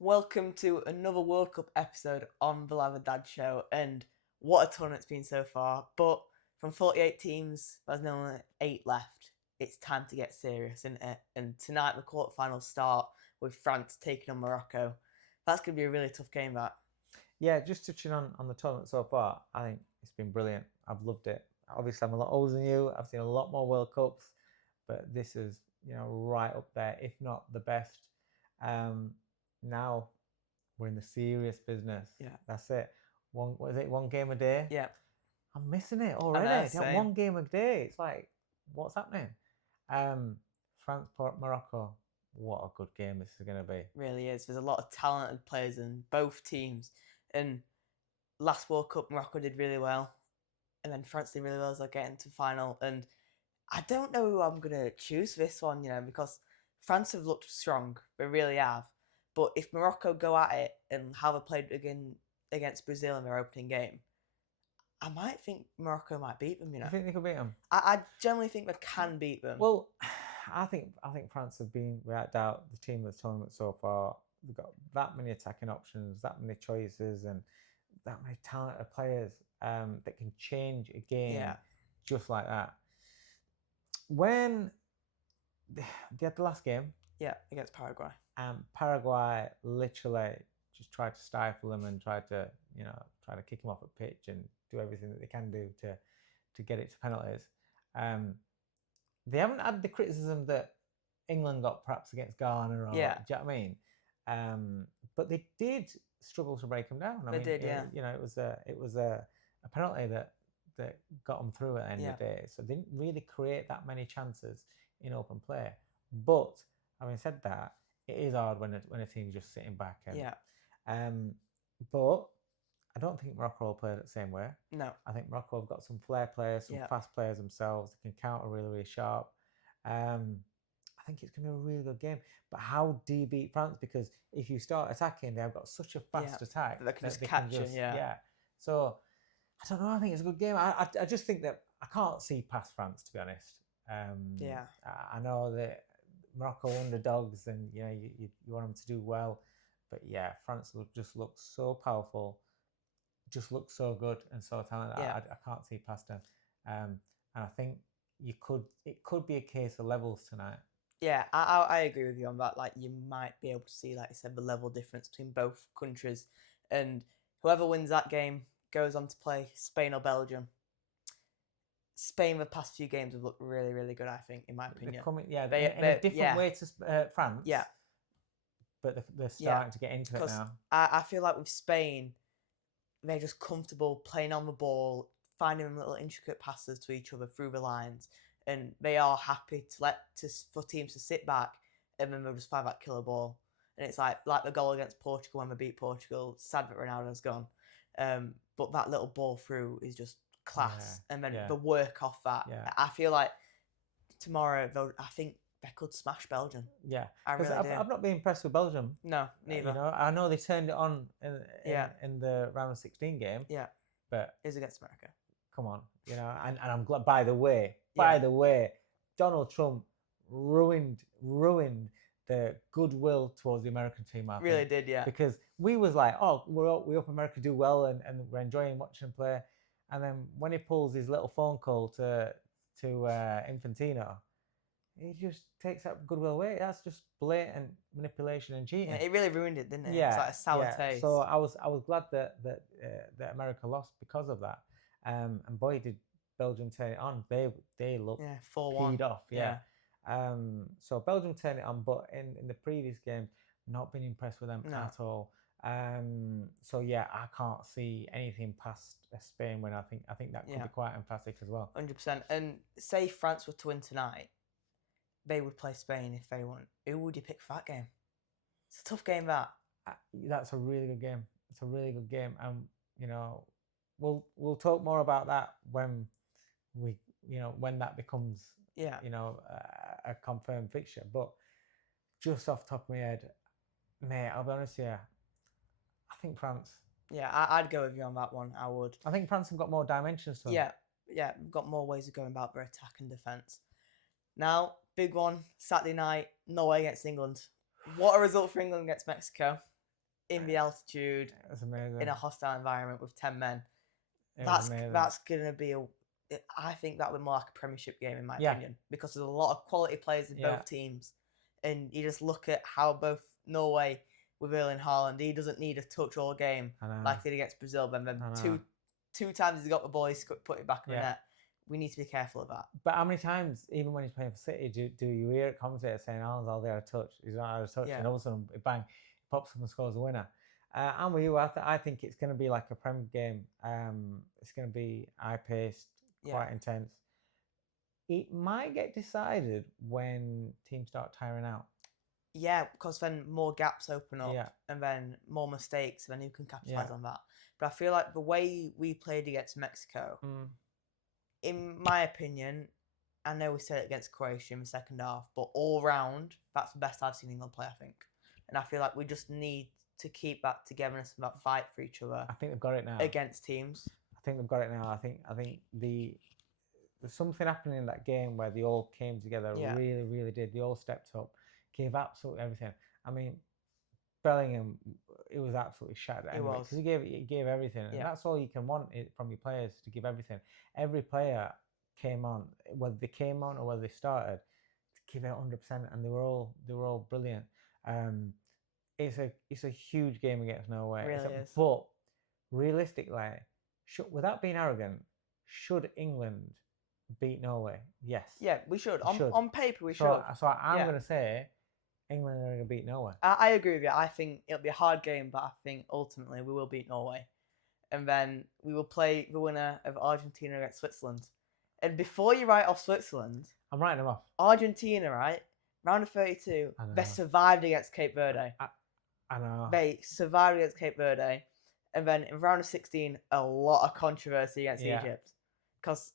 Welcome to another World Cup episode on the Lava Dad Show, and what a tournament it's been so far. But from 48 teams, there's only 8 left. It's time to get serious, isn't it? And tonight the quarterfinals start with France taking on Morocco. That's going to be a really tough game, that. Yeah, just touching on the tournament so far, I think it's been brilliant. I've loved it. Obviously, I'm a lot older than you. I've seen a lot more World Cups, but this is, right up there, if not the best. Now we're in the serious business. Yeah. That's it. One game a day? Yeah. I'm missing it already. I know, same. One game a day. It's like, what's happening? France, Morocco. What a good game this is going to be. Really is. There's a lot of talented players in both teams. And last World Cup, Morocco did really well. And then France did really well as they get into final. And I don't know who I'm going to choose for this one, because France have looked strong. They really have. But if Morocco go at it and how they played against Brazil in their opening game, I might think Morocco might beat them, You think they could beat them? I generally think they can beat them. Well, I think France have been, without doubt, the team of the tournament so far. They've got that many attacking options, that many choices, and that many talented players that can change a game just like that. When they had the last game, against Paraguay, Paraguay literally just tried to stifle them and tried to kick them off a pitch and do everything that they can do to get it to penalties. They haven't had the criticism that England got perhaps against Ghana, or do you know what I mean? But they did struggle to break them down. They did. It was a penalty that got them through at the end of the day. So they didn't really create that many chances in open play. But having said that, it is hard when a team's just sitting back. But I don't think Morocco will play it the same way. No. I think Morocco have got some flair players, some fast players themselves. They can counter really, really sharp. I think it's going to be a really good game. But how do you beat France? Because if you start attacking, they've got such a fast attack. They can just catch it, So, I don't know. I think it's a good game. I just think that I can't see past France, to be honest. I know that Morocco underdogs and, you want them to do well. But, France just looks so powerful. Just looks so good and so talented. I can't see past them. And I think it could be a case of levels tonight. Yeah, I agree with you on that. Like, you might be able to see, like you said, the level difference between both countries. And whoever wins that game goes on to play Spain or Belgium. Spain, the past few games have looked really, really good, I think, in my opinion. In a different way to France. Yeah. But they're starting to get into it now. I feel like with Spain, they're just comfortable playing on the ball, finding little intricate passes to each other through the lines, and they are happy for teams to sit back and then they'll just find that killer ball. And it's like the goal against Portugal when they beat Portugal. Sad that Ronaldo's gone, but that little ball through is just class. And then the work off that. I feel like tomorrow I think they could smash Belgium. Yeah, because I've not been impressed with Belgium. No, neither. I know they turned it on in the round of 16 game. Yeah, but it's against America. Come on, and I'm glad. By the way, Donald Trump ruined the goodwill towards the American team. I think. Really did, yeah. Because we was like, oh, we hope America do well, and we're enjoying watching them play. And then when he pulls his little phone call to Infantino, he just takes that goodwill away. That's just blatant manipulation and cheating. Yeah, it really ruined it, didn't it? Yeah, it's like a sour taste. So I was glad that America lost because of that. And boy, did Belgium turn it on. They looked 4-1 peed off. So Belgium turned it on, but in the previous game, not been impressed with them at all. So I can't see anything past Spain when I think that could be quite emphatic as well. 100%. And say France were to win tonight, they would play Spain if they won. Who would you pick for that game? It's a tough game, that. That's a really good game. It's a really good game, and we'll talk more about that when when that becomes a confirmed fixture. But just off the top of my head, mate, I'll be honest with you, I think France. Yeah, I'd go with you on that one. I would. I think France have got more dimensions to them. Yeah, got more ways of going about their attack and defence. Now, big one, Saturday night, Norway against England. What a result for England against Mexico. in the altitude, It was amazing. in a hostile environment with 10 men. It was amazing. That's gonna be I think that would be more like a Premiership game in my opinion, because there's a lot of quality players in both teams, and you just look at how both Norway with Erling Haaland, he doesn't need a touch all game like he did against Brazil, but then two times he's got the ball, he's put it back in the net. We need to be careful of that. But how many times, even when he's playing for City, do you hear commentators saying, "Alan's all there a touch, he's not out of touch," and all of a sudden, bang, he pops up and scores a winner. And with you, I think it's going to be like a Prem game. It's going to be high-paced, quite intense. It might get decided when teams start tiring out. Yeah, because then more gaps open up, and then more mistakes, and then you can capitalise on that. But I feel like the way we played against Mexico, in my opinion, I know we said it against Croatia in the second half, but all round, that's the best I've seen England play, I think. And I feel like we just need to keep that togetherness and that fight for each other. I think they've got it now. Against teams. I think they've got it now. I think there's something happening in that game where they all came together, really, really did. They all stepped up, gave absolutely everything. I mean, Bellingham, it was absolutely shattered anyway, because he gave everything, and that's all you can want from your players, to give everything. Every player came on, whether they came on or whether they started, to give it 100%, and they were all brilliant. It's a huge game against Norway. It really is. But realistically, without being arrogant, should England beat Norway? Yes. Yeah, we should. On paper, we should. So I'm going to say England are going to beat Norway. I agree with you. I think it'll be a hard game, but I think ultimately we will beat Norway. And then we will play the winner of Argentina against Switzerland. And before you write off Switzerland... I'm writing them off. Argentina, right? Round of 32. They survived against Cape Verde. I know. They survived against Cape Verde. And then in round of 16, a lot of controversy against Egypt. Because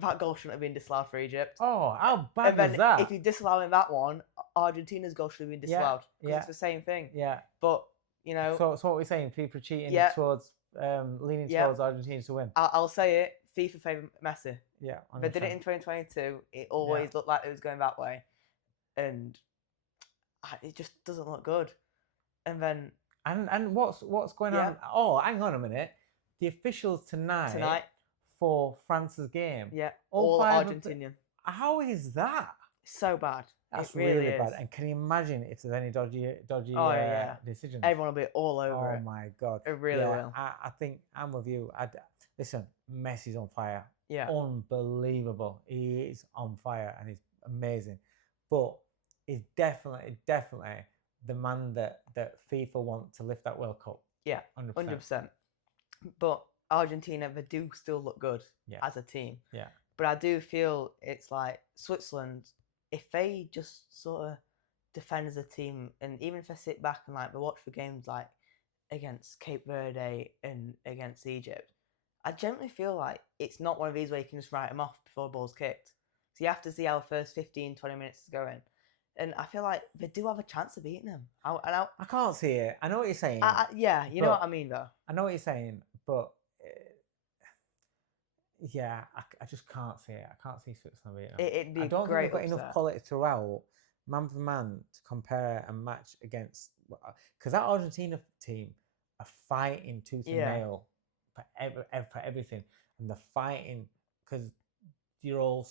that goal shouldn't have been disallowed for Egypt. Oh, how bad was that? If you disallow in that one, Argentina's goal should have been disallowed. Because it's the same thing. Yeah. But, you know... So what we're saying, FIFA cheating towards... leaning towards Argentina to win. I'll say it. FIFA favoured Messi. Yeah. 100%. They did it in 2022. It always looked like it was going that way. And it just doesn't look good. And then... And what's going on? Oh, hang on a minute. The officials tonight for France's game. Yeah, all Argentinian. How is that? So bad. That's really bad. And can you imagine if there's any dodgy decisions? Everyone will be all over it. Oh my God. It really will. I think I'm with you. Listen, Messi's on fire. Yeah. Unbelievable. He is on fire and he's amazing. But he's definitely the man that FIFA want to lift that World Cup. Yeah, 100%. But Argentina, they do still look good as a team. Yeah. But I do feel it's like Switzerland, if they just sort of defend as a team, and even if they sit back and like they watch the games like against Cape Verde and against Egypt, I generally feel like it's not one of these where you can just write them off before the ball's kicked. So you have to see how the first 15, 20 minutes is going. And I feel like they do have a chance of beating them. I can't see it. I know what you're saying. You know what I mean, though. I know what you're saying, but I just can't see it. I can't see Switzerland beating them. It'd be I don't great think they've got enough quality throughout, man for man, to compare and match against. Because that Argentina team are fighting tooth and nail for everything, and they're fighting because they're all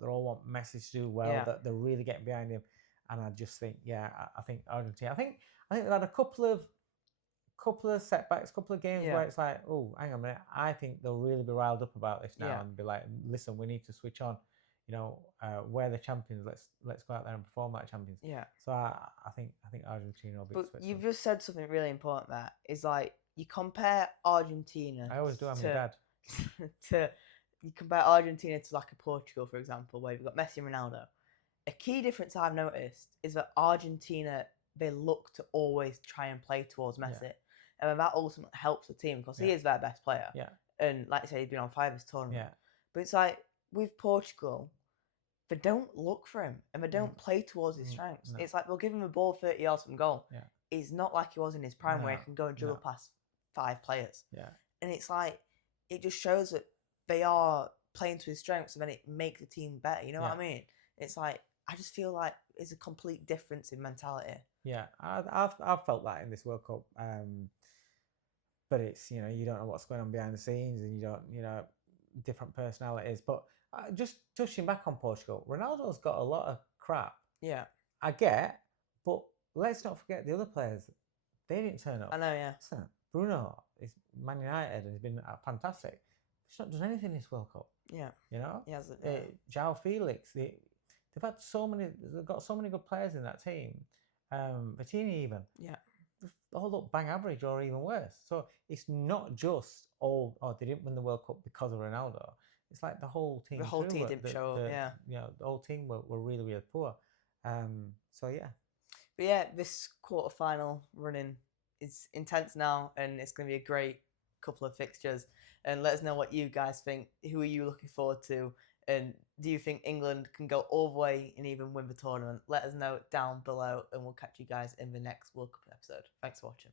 want Messi to do well. That they're really getting behind him. And I just think, I think Argentina. I think they've had a couple of setbacks, couple of games where it's like, oh, hang on a minute. I think they'll really be riled up about this now and be like, listen, we need to switch on. We're the champions. Let's go out there and perform like champions. Yeah. So I think Argentina will beat Switzerland. You've just said something really important there. Is like you compare Argentina. I always do. I'm your dad. You compare Argentina to like a Portugal, for example, where you've got Messi and Ronaldo. A key difference I've noticed is that Argentina, they look to always try and play towards Messi. And that ultimately helps the team because he is their best player. Yeah. And like I say, he's been on 5 this tournament. Yeah. But it's like, with Portugal, they don't look for him and they don't play towards his strengths. No. It's like they'll give him a ball 30 yards from goal. Yeah. He's not like he was in his prime where he can go and dribble past 5 players. Yeah. And it's like, it just shows that they are playing to his strengths and then it makes the team better. You know what I mean? It's like, I just feel like it's a complete difference in mentality. Yeah, I've felt that in this World Cup. But it's, you don't know what's going on behind the scenes, and you don't, different personalities. But just touching back on Portugal, Ronaldo's got a lot of crap. Yeah. I get, but let's not forget the other players. They didn't turn up. I know, yeah. Listen, Bruno is Man United, has been fantastic. He's not done anything this World Cup. Yeah. He hasn't. João Felix, they've got so many good players in that team. Bettini even. Yeah. All up bang average or even worse. So it's not just they didn't win the World Cup because of Ronaldo. It's like the whole team. The whole team didn't show up. Yeah. The whole team were really, really poor. So yeah. But yeah, this quarterfinal running is intense now, and it's going to be a great couple of fixtures. And let us know what you guys think. Who are you looking forward to? And do you think England can go all the way and even win the tournament? Let us know down below, and we'll catch you guys in the next World Cup episode. Thanks for watching.